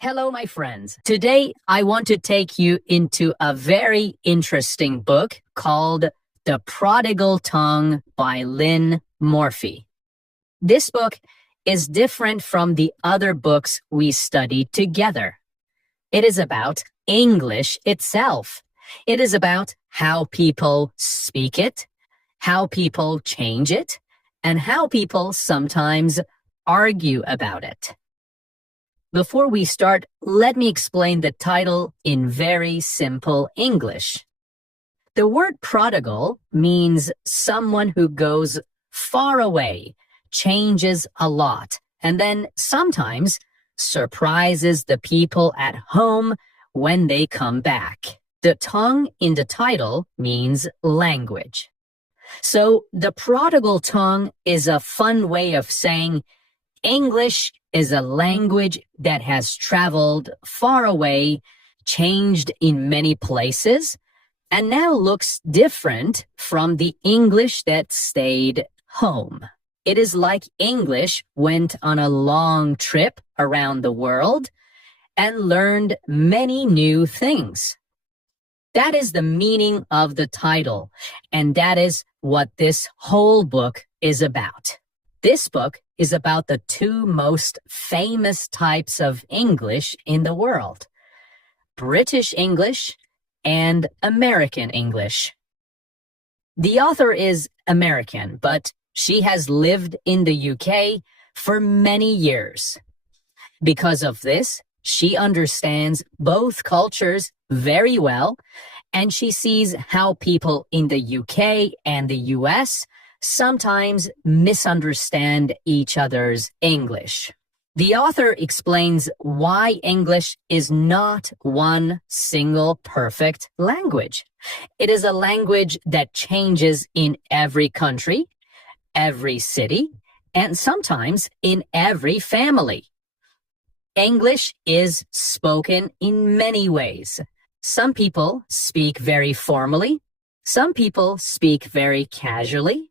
Hello, my friends. Today, I want to take you into a very interesting book called The Prodigal Tongue by Lynn Morphy. This book is different from the other books we studied together. It is about English itself. It is about how people speak it, how people change it, and how people sometimes argue about it. Before we start, let me explain the title in very simple English. The word prodigal means someone who goes far away, changes a lot, and then sometimes surprises the people at home when they come back. The tongue in the title means language. So the prodigal tongue is a fun way of saying English is a language that has traveled far away, changed in many places, and now looks different from the English that stayed home. It is like English went on a long trip around the world and learned many new things. That is the meaning of the title, and that is what this whole book is about. This book is about the two most famous types of English in the world, British English and American English. The author is American, but she has lived in the UK for many years. Because of this, she understands both cultures very well, and she sees how people in the UK and the US sometimes misunderstand each other's English. The author explains why English is not one single perfect language. It is a language that changes in every country, every city, and sometimes in every family. English is spoken in many ways. Some people speak very formally. Some people speak very casually.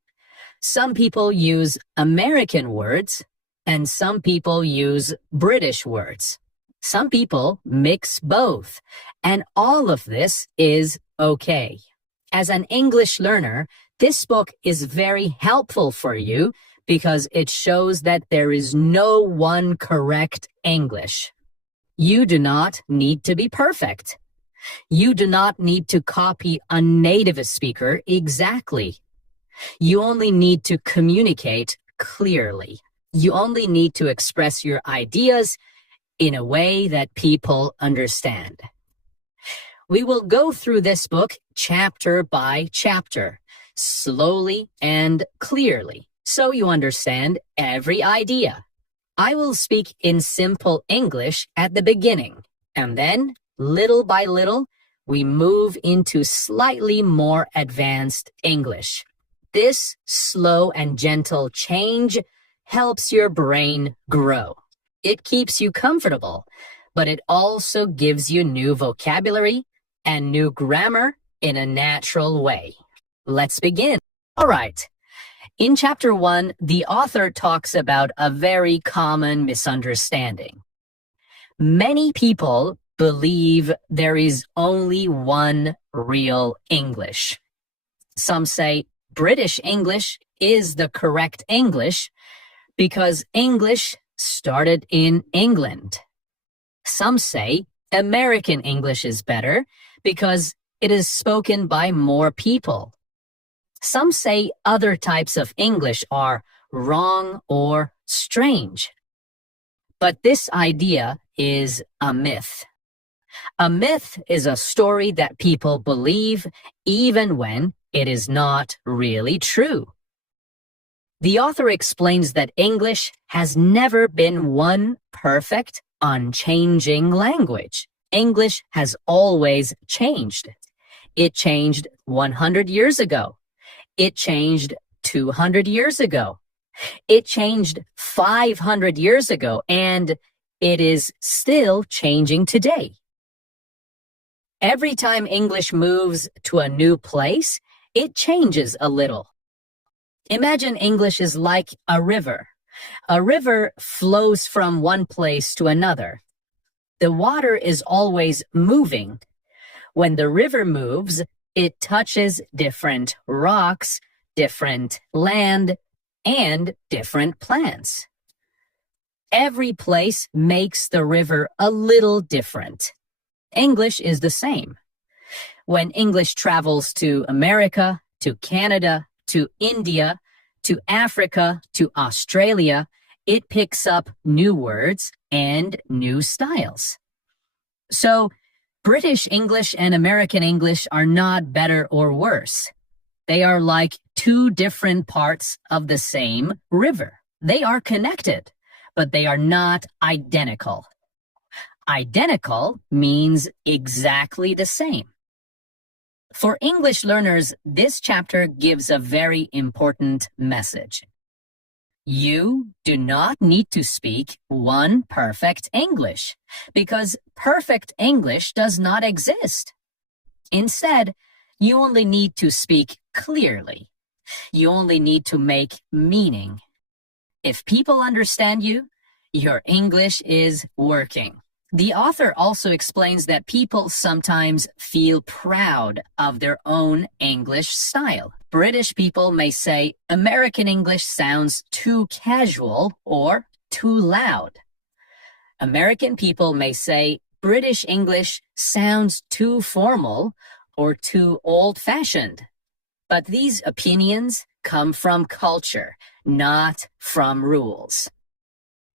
Some people use American words, and some people use British words. Some people mix both, and all of this is okay. As an English learner, this book is very helpful for you because it shows that there is no one correct English. You do not need to be perfect. You do not need to copy a native speaker exactly. You only need to communicate clearly. You only need to express your ideas in a way that people understand. We will go through this book chapter by chapter, slowly and clearly, so you understand every idea. I will speak in simple English at the beginning, and then, little by little, we move into slightly more advanced English. This slow and gentle change helps your brain grow. It keeps you comfortable, but it also gives you new vocabulary and new grammar in a natural way. Let's begin. All right. In chapter 1, the author talks about a very common misunderstanding. Many people believe there is only one real English. Some say British English is the correct English because English started in England. Some say American English is better because it is spoken by more people. Some say other types of English are wrong or strange. But this idea is a myth. A myth is a story that people believe even when it is not really true. The author explains that English has never been one perfect, unchanging language. English has always changed. It changed 100 years ago. It changed 200 years ago. It changed 500 years ago, and it is still changing today. Every time English moves to a new place, it changes a little. Imagine English is like a river. A river flows from one place to another. The water is always moving. When the river moves, it touches different rocks, different land, and different plants. Every place makes the river a little different. English is the same. When English travels to America, to Canada, to India, to Africa, to Australia, it picks up new words and new styles. So, British English and American English are not better or worse. They are like two different parts of the same river. They are connected, but they are not identical. Identical means exactly the same. For English learners, this chapter gives a very important message. You do not need to speak one perfect English, because perfect English does not exist. Instead, you only need to speak clearly. You only need to make meaning. If people understand you, your English is working. The author also explains that people sometimes feel proud of their own English style. British people may say American English sounds too casual or too loud. American people may say British English sounds too formal or too old-fashioned. But these opinions come from culture, not from rules.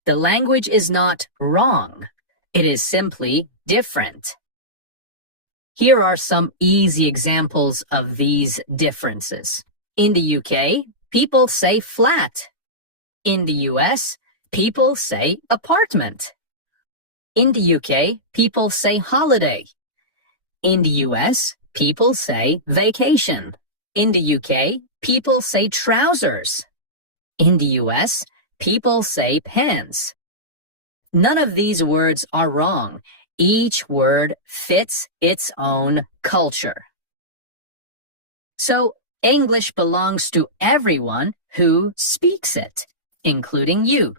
The language is not wrong. It is simply different. Here are some easy examples of these differences. In the UK, people say flat. In the US, people say apartment. In the UK, people say holiday. In the US, people say vacation. In the UK, people say trousers. In the US, people say pants. None of these words are wrong. Each word fits its own culture. So, English belongs to everyone who speaks it, including you.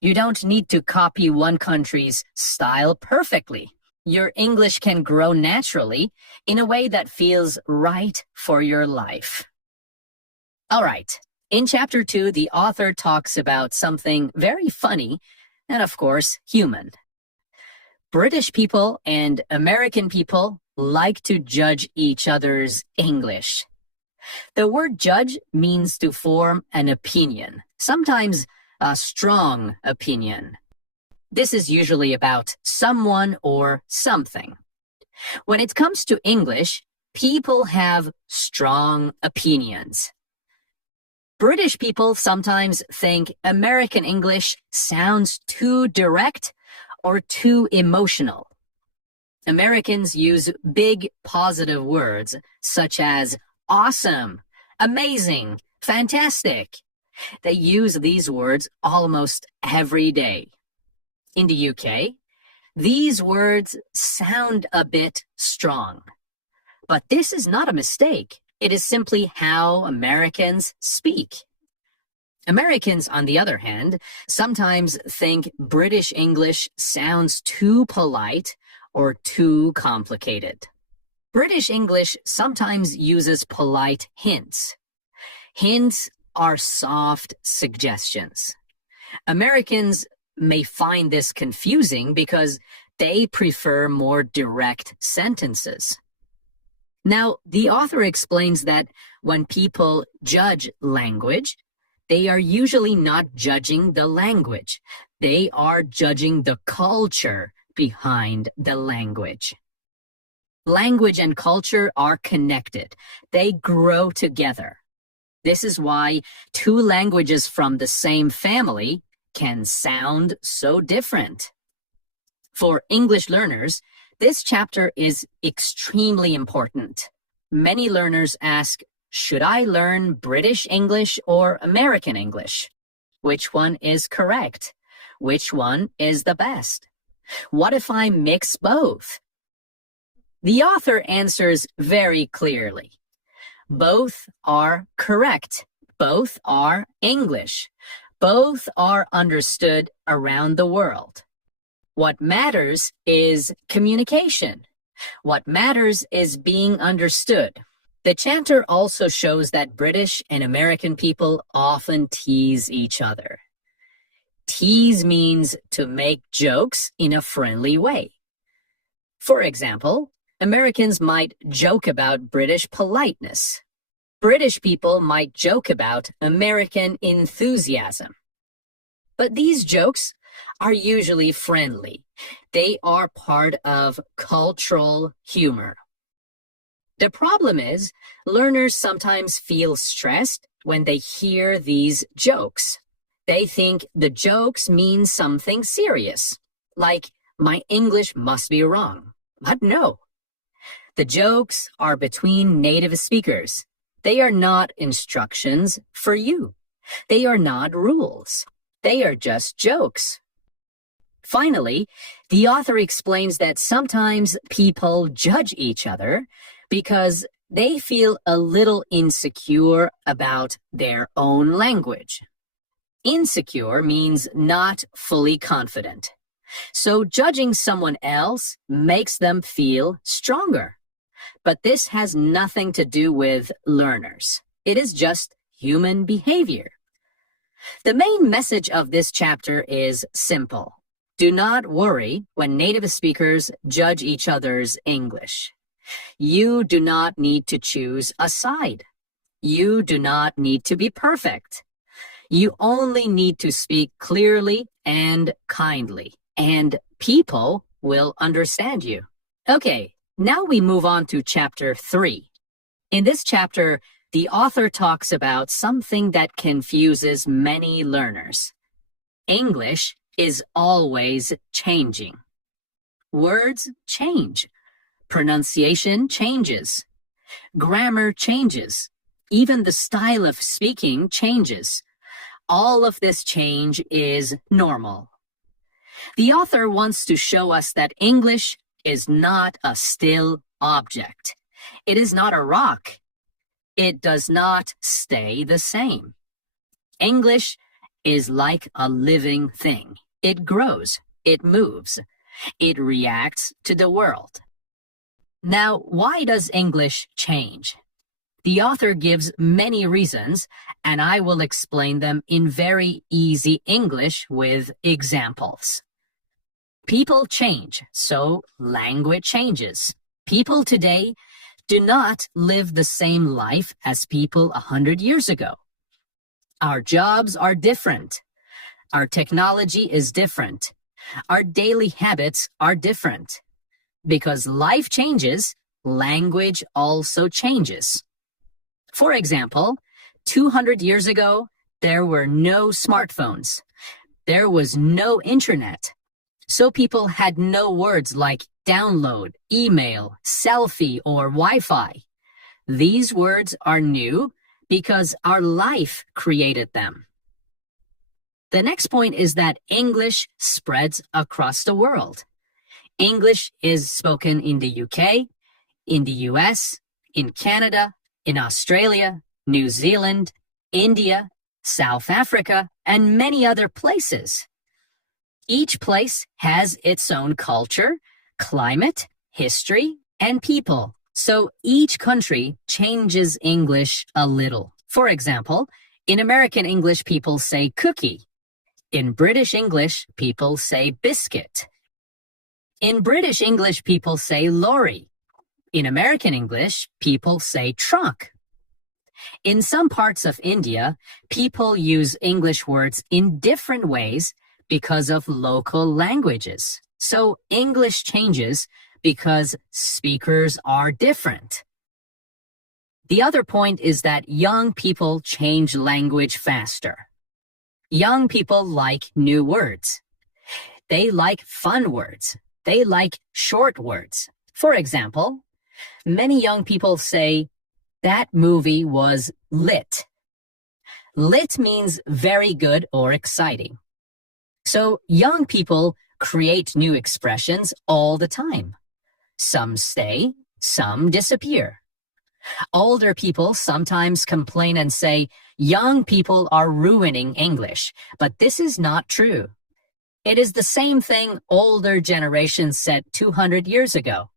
You don't need to copy one country's style perfectly. Your English can grow naturally in a way that feels right for your life. All right, in Chapter 2, the author talks about something very funny and, of course, human. British people and American people like to judge each other's English. The word judge means to form an opinion, sometimes a strong opinion. This is usually about someone or something. When it comes to English, people have strong opinions. British people sometimes think American English sounds too direct or too emotional. Americans use big positive words such as awesome, amazing, fantastic. They use these words almost every day. In the UK, these words sound a bit strong. But this is not a mistake. It is simply how Americans speak. Americans, on the other hand, sometimes think British English sounds too polite or too complicated. British English sometimes uses polite hints. Hints are soft suggestions. Americans may find this confusing because they prefer more direct sentences. Now, the author explains that when people judge language, they are usually not judging the language. They are judging the culture behind the language. Language and culture are connected. They grow together. This is why two languages from the same family can sound so different. For English learners, this chapter is extremely important. Many learners ask, should I learn British English or American English? Which one is correct? Which one is the best? What if I mix both? The author answers very clearly. Both are correct. Both are English. Both are understood around the world. What matters is communication. What matters is being understood. The chanter also shows that British and American people often tease each other. Tease means to make jokes in a friendly way. For example, Americans might joke about British politeness. British people might joke about American enthusiasm. But these jokes are usually friendly. They are part of cultural humor. The problem is, learners sometimes feel stressed when they hear these jokes. They think the jokes mean something serious, like, my English must be wrong. But no. The jokes are between native speakers. They are not instructions for you. They are not rules. They are just jokes. Finally, the author explains that sometimes people judge each other because they feel a little insecure about their own language. Insecure means not fully confident. So judging someone else makes them feel stronger. But this has nothing to do with learners. It is just human behavior. The main message of this chapter is simple. Do not worry when native speakers judge each other's English. You do not need to choose a side. You do not need to be perfect. You only need to speak clearly and kindly, and people will understand you. Okay, now we move on to chapter 3. In this chapter, the author talks about something that confuses many learners. English is always changing. Words change. Pronunciation changes. Grammar changes. Even the style of speaking changes. All of this change is normal. The author wants to show us that English is not a still object. It is not a rock. It does not stay the same. English is like a living thing. It grows. It moves. It reacts to the world. Now, why does English change? The author gives many reasons, and I will explain them in very easy English with examples. People change, so language changes. People today do not live the same life as people 100 years ago. Our jobs are different. Our technology is different. Our daily habits are different. Because life changes, language also changes. For example, 200 years ago, there were no smartphones. There was no internet. So people had no words like download, email, selfie, or Wi-Fi. These words are new because our life created them. The next point is that English spreads across the world. English is spoken in the UK, in the US, in Canada, in Australia, New Zealand, India, South Africa, and many other places. Each place has its own culture, climate, history, and people. So each country changes English a little. For example, in American English, people say cookie. In British English, people say biscuit. In British English, people say lorry. In American English, people say trunk. In some parts of India, people use English words in different ways because of local languages. So English changes because speakers are different. The other point is that young people change language faster. Young people like new words. They like fun words. They like short words. For example, many young people say, that movie was lit. Lit means very good or exciting. So young people create new expressions all the time. Some stay, some disappear. Older people sometimes complain and say, young people are ruining English, but this is not true. It is the same thing older generations said 200 years ago.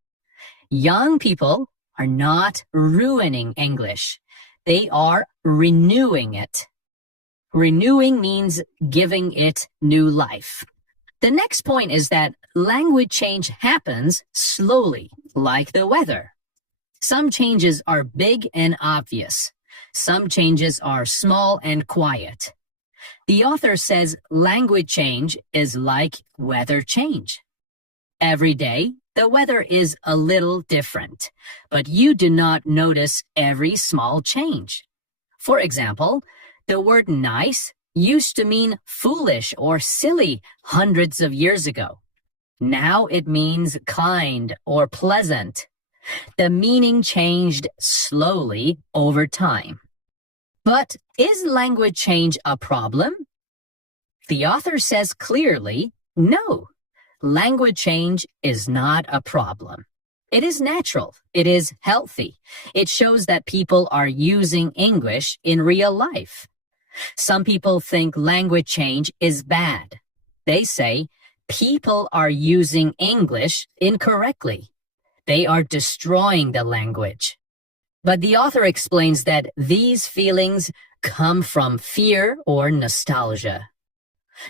Young people are not ruining English. They are renewing it. Renewing means giving it new life. The next point is that language change happens slowly, like the weather. Some changes are big and obvious. Some changes are small and quiet. The author says language change is like weather change. Every day, the weather is a little different, but you do not notice every small change. For example, the word nice used to mean foolish or silly hundreds of years ago. Now it means kind or pleasant. The meaning changed slowly over time. But is language change a problem? The author says clearly, no. Language change is not a problem. It is natural. It is healthy. It shows that people are using English in real life. Some people think language change is bad. They say people are using English incorrectly. They are destroying the language. But the author explains that these feelings come from fear or nostalgia.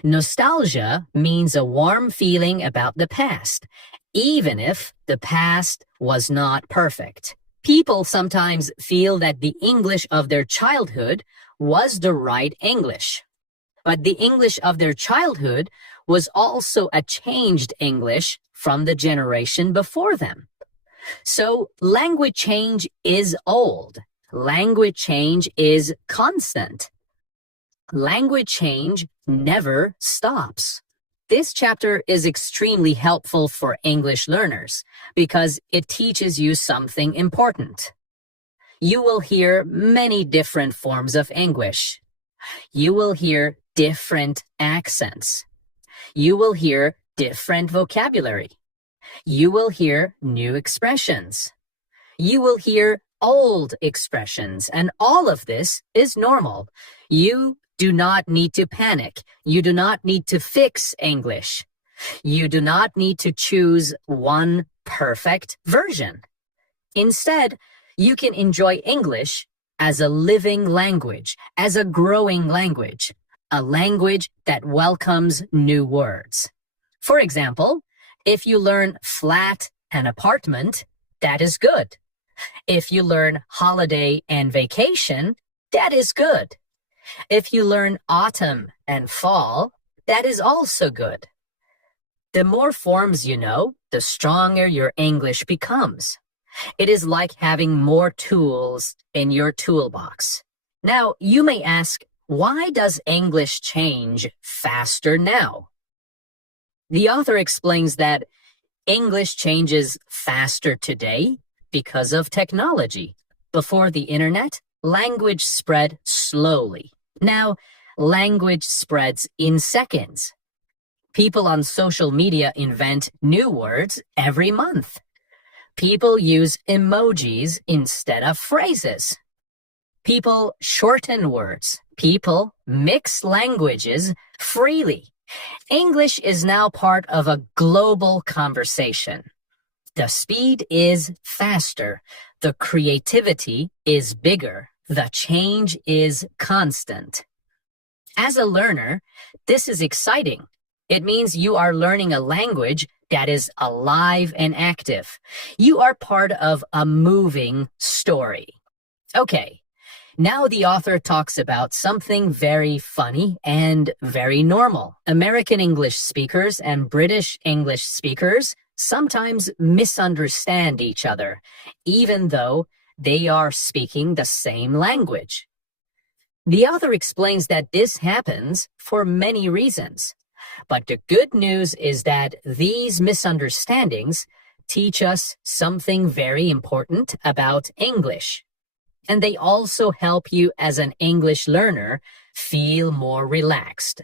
Nostalgia means a warm feeling about the past, even if the past was not perfect. People sometimes feel that the English of their childhood was the right English. But the English of their childhood was also a changed English from the generation before them. So language change is old. Language change is constant. Language change never stops. This chapter is extremely helpful for English learners because it teaches you something important. You will hear many different forms of English. You will hear different accents. You will hear different vocabulary. You will hear new expressions. You will hear old expressions, and all of this is normal. You do not need to panic. You do not need to fix English. You do not need to choose one perfect version. Instead, you can enjoy English as a living language, as a growing language, a language that welcomes new words. For example, if you learn flat and apartment, that is good. If you learn holiday and vacation, that is good. If you learn autumn and fall, that is also good. The more forms you know, the stronger your English becomes. It is like having more tools in your toolbox. Now, you may ask, why does English change faster now? The author explains that English changes faster today because of technology. Before the internet, language spread slowly. Now, language spreads in seconds. People on social media invent new words every month. People use emojis instead of phrases. People shorten words. People mix languages freely. English is now part of a global conversation. The speed is faster. The creativity is bigger. The change is constant. As a learner, this is exciting. It means you are learning a language that is alive and active. You are part of a moving story. Okay, now the author talks about something very funny and very normal. American English speakers and British English speakers sometimes misunderstand each other, even though they are speaking the same language. The author explains that this happens for many reasons. But the good news is that these misunderstandings teach us something very important about English. And they also help you as an English learner feel more relaxed.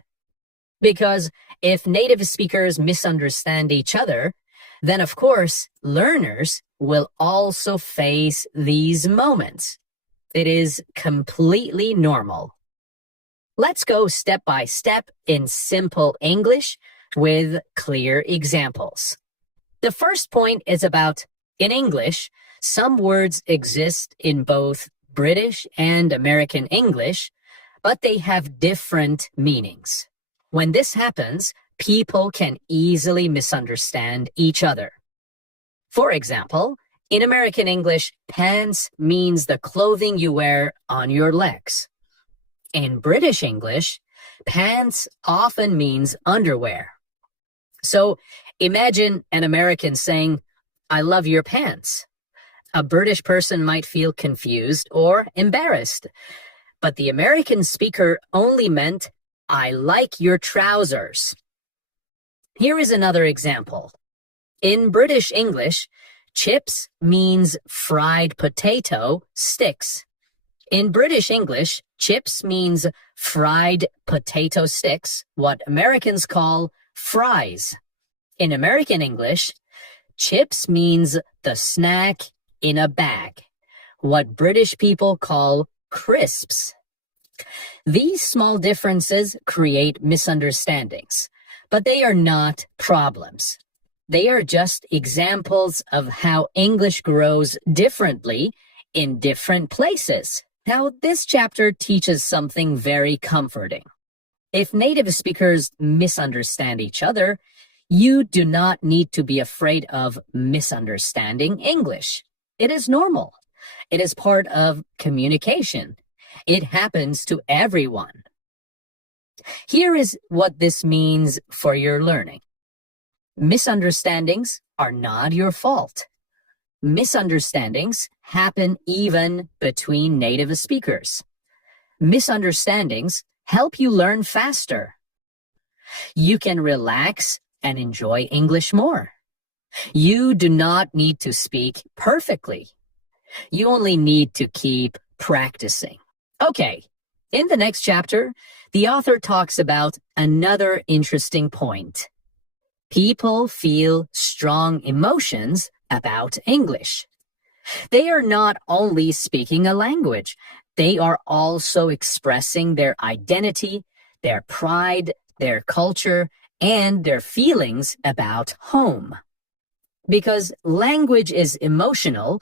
Because if native speakers misunderstand each other, then of course, learners will also face these moments. It is completely normal. Let's go step by step in simple English with clear examples. The first point is about, in English, some words exist in both British and American English, but they have different meanings. When this happens, people can easily misunderstand each other. For example, in American English, pants means the clothing you wear on your legs. In British English, pants often means underwear. So imagine an American saying, "I love your pants." A British person might feel confused or embarrassed, but the American speaker only meant, "I like your trousers." Here is another example. In British English, chips means fried potato sticks. In British English, chips means fried potato sticks, what Americans call fries. In American English, chips means the snack in a bag, what British people call crisps. These small differences create misunderstandings, but they are not problems. They are just examples of how English grows differently in different places. Now, this chapter teaches something very comforting. If native speakers misunderstand each other, you do not need to be afraid of misunderstanding English. It is normal. It is part of communication. It happens to everyone. Here is what this means for your learning. Misunderstandings are not your fault. Misunderstandings happen even between native speakers. Misunderstandings help you learn faster. You can relax and enjoy English more. You do not need to speak perfectly. You only need to keep practicing. Okay, in the next chapter, the author talks about another interesting point. People feel strong emotions about English. They are not only speaking a language, they are also expressing their identity, their pride, their culture, and their feelings about home. Because language is emotional,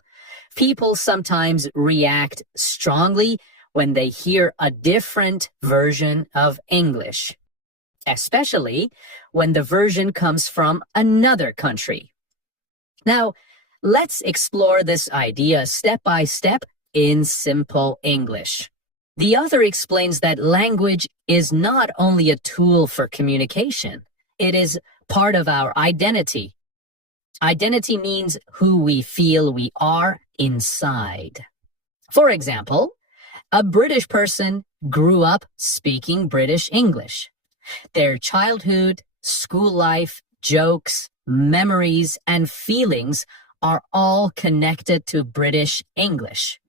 people sometimes react strongly when they hear a different version of English, especially when the version comes from another country. Now, let's explore this idea step by step in simple English. The author explains that language is not only a tool for communication, it is part of our identity. Identity means who we feel we are inside. For example, a British person grew up speaking British English. Their childhood, school life, jokes, memories, and feelings are all connected to British English.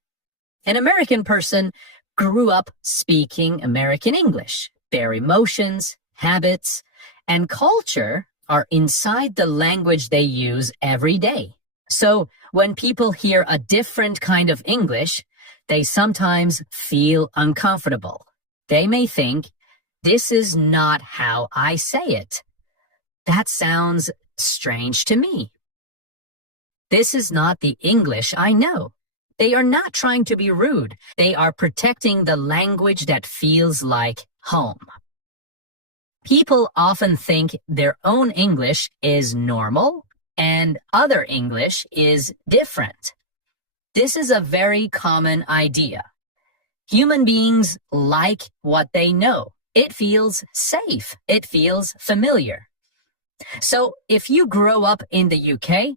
An American person grew up speaking American English. Their emotions, habits, and culture are inside the language they use every day. So when people hear a different kind of English, they sometimes feel uncomfortable. They may think, "This is not how I say it. That sounds strange to me. This is not the English I know." They are not trying to be rude. They are protecting the language that feels like home. People often think their own English is normal and other English is different. This is a very common idea. Human beings like what they know. It feels safe. It feels familiar. So if you grow up in the UK,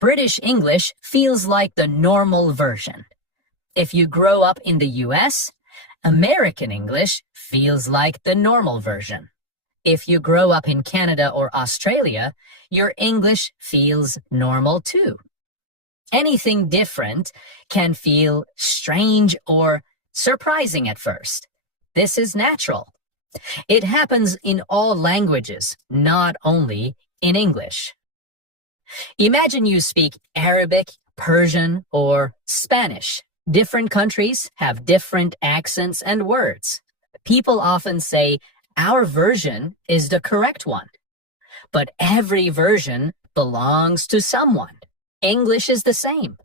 British English feels like the normal version. If you grow up in the US, American English feels like the normal version. If you grow up in Canada or Australia, your English feels normal too. Anything different can feel strange or surprising at first. This is natural. It happens in all languages, not only in English. Imagine you speak Arabic, Persian, or Spanish. Different countries have different accents and words. People often say, "Our version is the correct one." but every version belongs to someone. English is the same.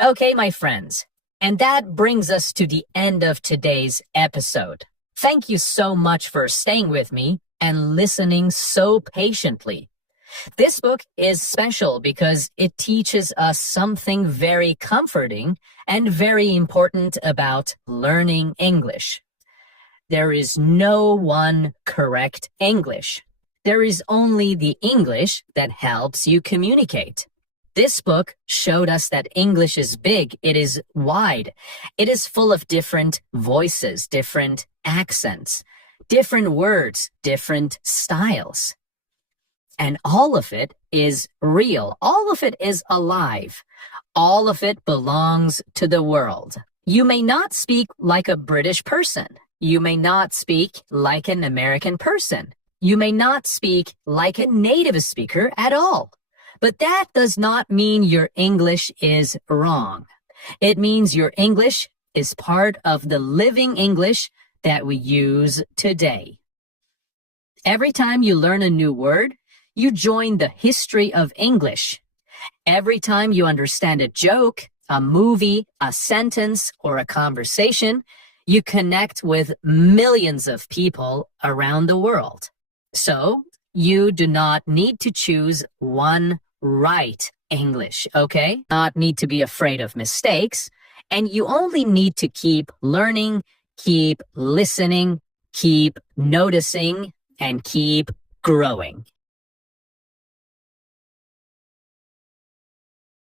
Okay, my friends, and that brings us to the end of today's episode. Thank you so much for staying with me and listening so patiently. This book is special because it teaches us something very comforting and very important about learning English. There is no one correct English. There is only the English that helps you communicate. This book showed us that English is big, it is wide, it is full of different voices, different accents, different words, different styles. And all of it is real, all of it is alive, all of it belongs to the world. You may not speak like a British person. You may not speak like an American person. You may not speak like a native speaker at all. But that does not mean your English is wrong. It means your English is part of the living English that we use today. Every time you learn a new word, you join the history of English. Every time you understand a joke, a movie, a sentence, or a conversation, you connect with millions of people around the world. So, you do not need to choose one right English, okay? Not need to be afraid of mistakes, and you only need to keep learning, keep listening, keep noticing, and keep growing.